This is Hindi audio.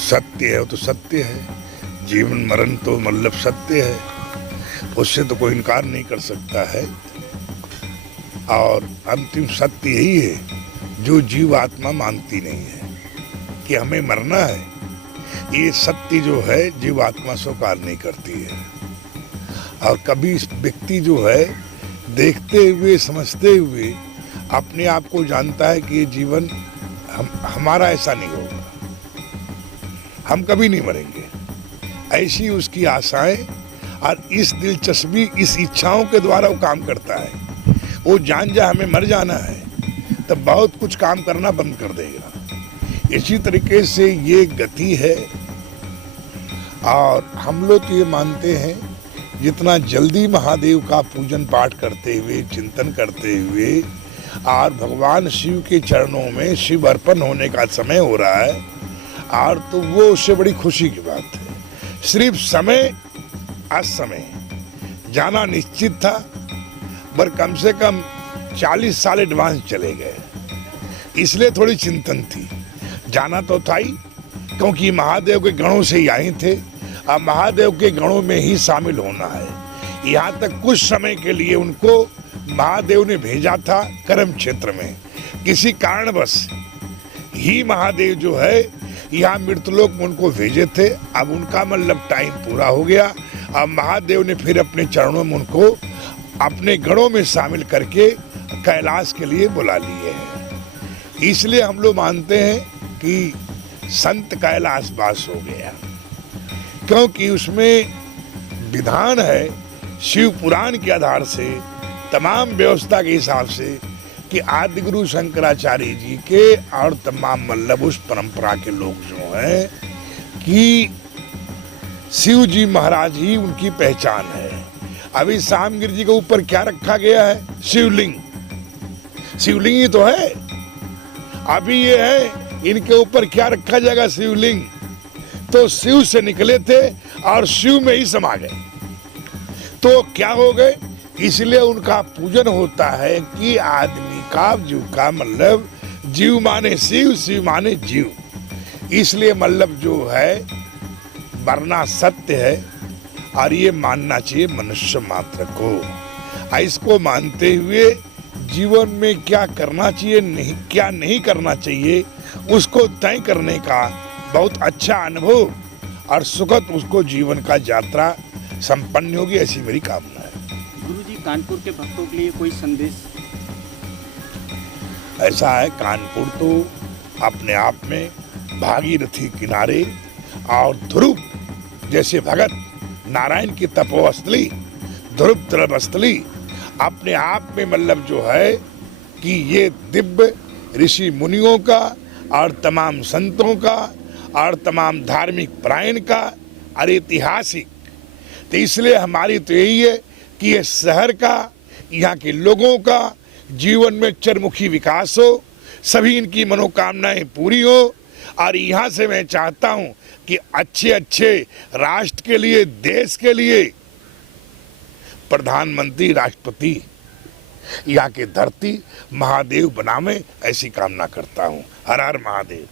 सत्य है वो तो सत्य है, जीवन मरण तो मतलब सत्य है, उससे तो कोई इनकार नहीं कर सकता है। और अंतिम सत्य यही है जो जीव आत्मा मानती नहीं है कि हमें मरना है। ये सत्य जो है जीव आत्मा स्वीकार नहीं करती है। और कभी व्यक्ति जो है देखते हुए समझते हुए अपने आप को जानता है कि ये जीवन हमारा ऐसा नहीं होगा, हम कभी नहीं मरेंगे, ऐसी उसकी आशाएं और इस दिलचस्पी इस इच्छाओं के द्वारा वो काम करता है। वो जान जा हमें मर जाना है तब बहुत कुछ काम करना बंद कर देगा। इसी तरीके से ये गति है। और हम लोग तो ये मानते हैं जितना जल्दी महादेव का पूजन पाठ करते हुए चिंतन करते हुए और भगवान शिव के चरणों में शिव अर्पण होने का समय हो रहा है, और तो वो उससे बड़ी खुशी की बात है। सिर्फ समय असमय जाना निश्चित था, पर कम से कम 40 साल एडवांस चले गए, इसलिए थोड़ी चिंतन थी। जाना तो था ही, क्योंकि महादेव के गणों से ही आए थे, अब महादेव के गणों में ही शामिल होना है। यहाँ तक कुछ समय के लिए उनको महादेव ने भेजा था कर्म क्षेत्र में, किसी कारणवश ही महादेव जो है यहाँ मृतलोक में उनको भेजे थे। अब उनका मतलब टाइम पूरा हो गया। अब महादेव ने फिर अपने चरणों में उनको अपने गणों में शामिल करके कैलाश के लिए बुला लिए हैं। इसलिए हम लोग मानते हैं कि संत कैलाश वास हो गया, क्योंकि उसमें विधान है शिव पुराण के आधार से, तमाम व्यवस्था के हिसाब से, कि आदि गुरु शंकराचार्य जी के और तमाम मतलब उस परंपरा के लोग जो हैं कि शिव जी महाराज ही उनकी पहचान है। अभी सामगिरी जी के ऊपर क्या रखा गया है? शिवलिंग। शिवलिंग ही तो है। अभी ये है, इनके ऊपर क्या रखा जाएगा? शिवलिंग। तो शिव से निकले थे और शिव में ही समा गए, तो क्या हो गए? इसलिए उनका पूजन होता है कि आदमी का जीव का मतलब जीव माने शिव, शिव माने जीव। इसलिए मतलब जो है मरना सत्य है, और ये मानना चाहिए मनुष्य मात्र को। इसको मानते हुए जीवन में क्या करना चाहिए, नहीं क्या नहीं करना चाहिए, उसको तय करने का बहुत अच्छा अनुभव और सुखद उसको जीवन का यात्रा संपन्न होगी, ऐसी मेरी कामना है। गुरुजी, कानपुर के भक्तों के लिए कोई संदेश? ऐसा है, कानपुर तो अपने आप में भागीरथी किनारे और ध्रुव जैसे भगत नारायण की तपोस्थली, ध्रुव तपस्थली अपने आप में मतलब जो है कि ये दिव्य ऋषि मुनियों का और तमाम संतों का और तमाम धार्मिक परायण का और ऐतिहासिक। तो इसलिए हमारी तो यही है कि ये शहर का, यहाँ के लोगों का जीवन में चरमुखी विकास हो, सभी इनकी मनोकामनाएं पूरी हो। और यहाँ से मैं चाहता हूँ कि अच्छे अच्छे राष्ट्र के लिए, देश के लिए प्रधानमंत्री, राष्ट्रपति यहाँ के धरती महादेव बनावे, ऐसी कामना करता हूँ। हर हर महादेव।